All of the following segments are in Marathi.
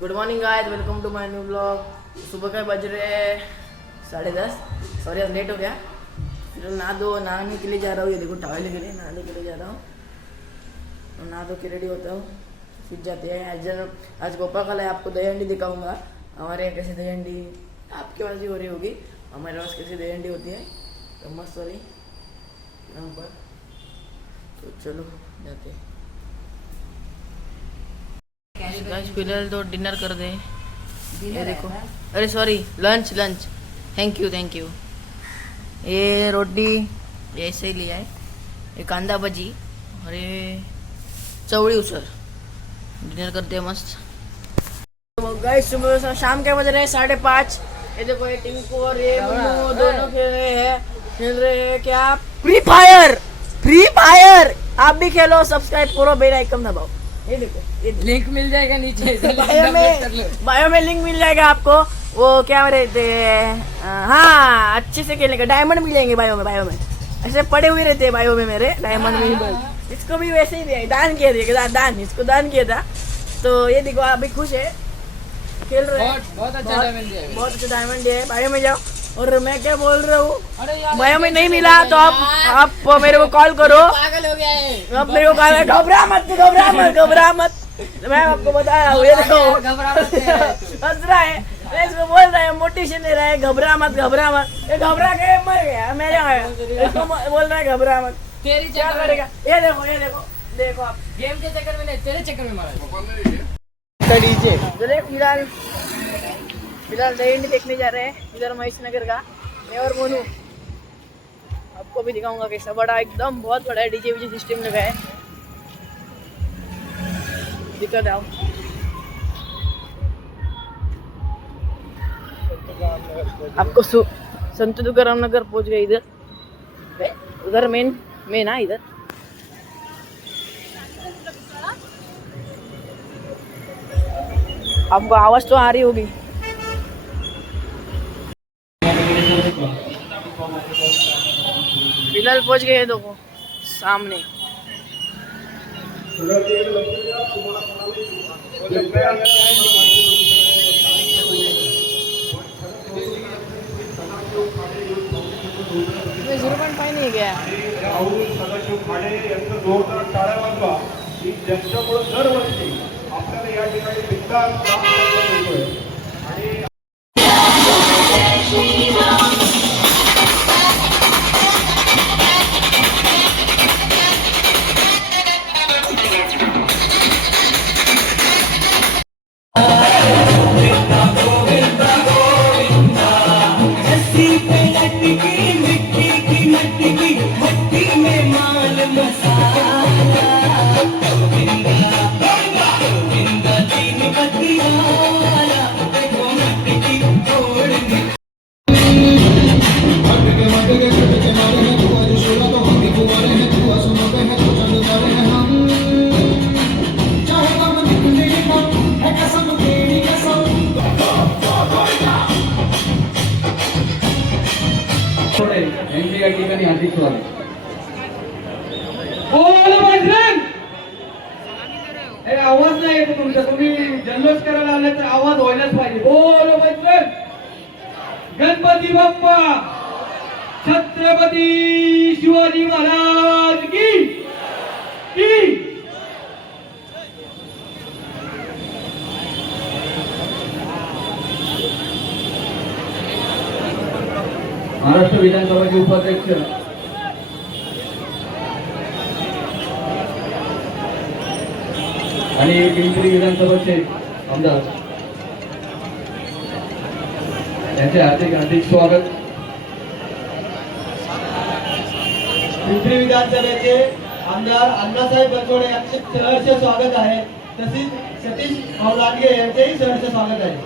Good morning guys, welcome to my new blog. सुबह के बज रहे 10:30। सॉरी आज लेट हो गया। फिर नहाने के लिए जा रहा हूँ। ये देखो टॉयलेट के लिए नहाने के लिए जा रहा हूँ। नहा धो के रेडी होता हूँ, फिर जाते हैं। आज गोपाल है, आपको दही हंडी दिखाऊंगा। हमारे यहाँ कैसे दही हंडी आपके पास भी हो रही होगी, हमारे पास कैसे दही हंडी होती है तो मस्त वाली यहाँ पर। तो चलो जाते हैं। फिलहाल तो डिनर कर दे। ये देखो, अरे सॉरी लंच। Thank you. ये रोटी ये ऐसे ही लिया है, ये कांदा भजी और ये चवड़ी उसर। डिनर करते हैं मस्त। तो गाइस सुबह शाम के बज रहे हैं 5:30। ये देखो ये टिंकू और ये मुन्नू दोनों खेल रहे हैं क्या, फ्री फायर। आप भी खेलो, सब्सक्राइब करो, बेल आइकन दबाओ। ये देखो ये लिंक मिल जाएगा नीचे बायो में लिंक मिल जाएगा आपको। वो क्या रहते हैं, हाँ अच्छे से खेलने का डायमंड मिलेंगे बायो में। ऐसे पड़े हुए रहते हैं बायो में मेरे डायमंड में। इसको भी वैसे ही दिया, दान किया था, इसको दान किया था। तो ये देखो आप भी खुश है, खेल रहे हैं। बहुत अच्छा डायमंड दिया है। बायो में जाओ। और मैं क्या बोल रहा हूँ, बायो में नहीं मिला तो आप मेरे को कॉल करो। पागल हो गया है। अब मेरे को कहा घबरा मत। मैं आपको बता रहा हूँ, ये देखो हंस रहा है। इसको बोल रहा है, मोटिवेशन दे रहा है, घबरा मत। ये घबरा के मर गया, मेरे इसको बोल रहा है घबरा मत। तेरी क्या करेगा? ये देखो आप गेम के चक्कर में नहीं, तेरे चक्कर में मारा। फिलहाल दही हंडी देखने जा रहे हैं इधर महेश नगर का। मैं और मोनू आपको भी दिखाऊंगा कैसा बड़ा, एकदम बहुत बड़ा डीजे वीजे सिस्टम लगा है। दिखा जाओ। आपको संत तुकाराम नगर पहुंच गए। इधर मेन है इधर। आपको आवाज तो आ रही होगी। फिलहाल पहुंच गए देखो सामने। नहीं गया। राहुल सदाशिव खाडे यांचं जोरदार टाळ्या वाजवा की ज्यांच्यामुळे दरवर्षी आपल्याला या ठिकाणी बिंदास काम करता येतोय। आणि या ठिकाणी हार्दिक स्वागत। आवाज नाही येतो तुमचा, तुम्ही जल्लोष करायला आले तर आवाज व्हायलाच पाहिजे। बोल बजरंग, गणपती बाप्पा, छत्रपती शिवाजी महाराज की। महाराष्ट्र विधानसभाचे उपाध्यक्ष आणि पिंपरी विधानसभाचे आमदार यांचे हार्दिक स्वागत। पिंपरी विधानसभेचे आमदार अण्णासाहेब बनसोडे यांचे सहर्ष स्वागत आहे। तसेच सतीश लांडगे यांचेही सहर्ष स्वागत आहे।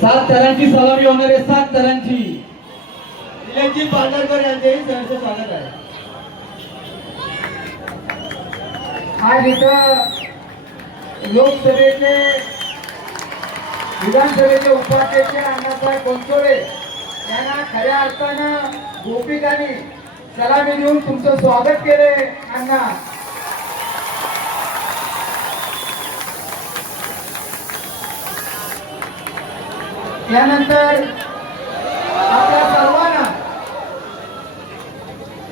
7 थरांची सलामी होणार आहे, 7 थरांची। निलंजी पांढरकर यांचेही सहर्ष स्वागत आहे। आज इथं लोकसभेचे विधानसभेचे उपाध्यक्ष अण्णासाहेब बनसोडे यांना खऱ्या अर्थानं गोपिकांनी सलामी देऊन तुमचं स्वागत केले। अण्णा यानंतर आपल्या सर्वांना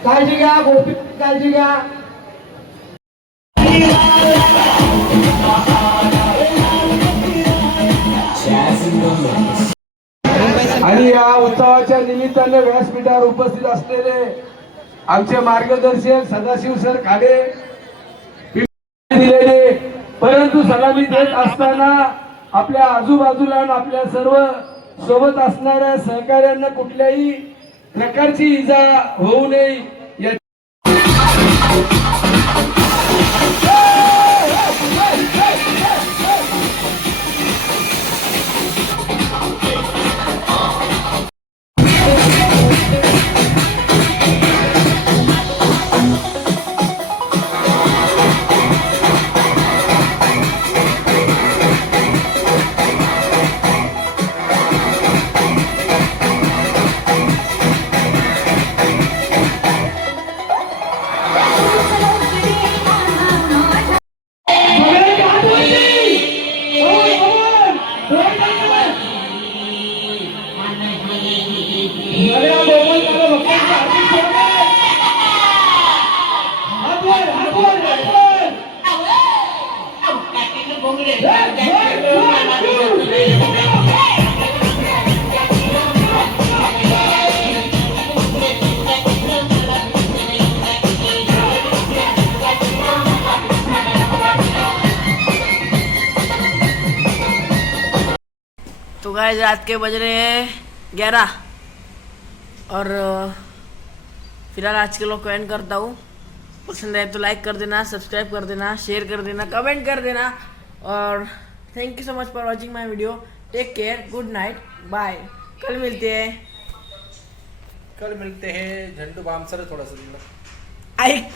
काळजी घ्या, गोपी काळजी घ्या. आणि या उत्सवाच्या निमित्ताने व्यासपीठावर उपस्थित असलेले आमचे मार्गदर्शक सदाशिव सर खाडे दिलेले, परंतु सलामी देत असताना आपल्या आजूबाजूला आणि आपल्या सर्व सोबत असणाऱ्या सहकाऱ्यांना कुठल्याही प्रकारची इजा होऊ नये या तो गाइस रात के बज रहे हैं 11 और फिलहाल आज के लोग को एंड करता हूँ. पसंद आए तो लाइक कर देना, सब्सक्राइब कर देना, शेयर कर देना, कमेंट कर देना और thank you so much for watching my video. Take care, good night, bye. कल मिलते हैं. झंडू बाम सर थोड़ा सा ऐक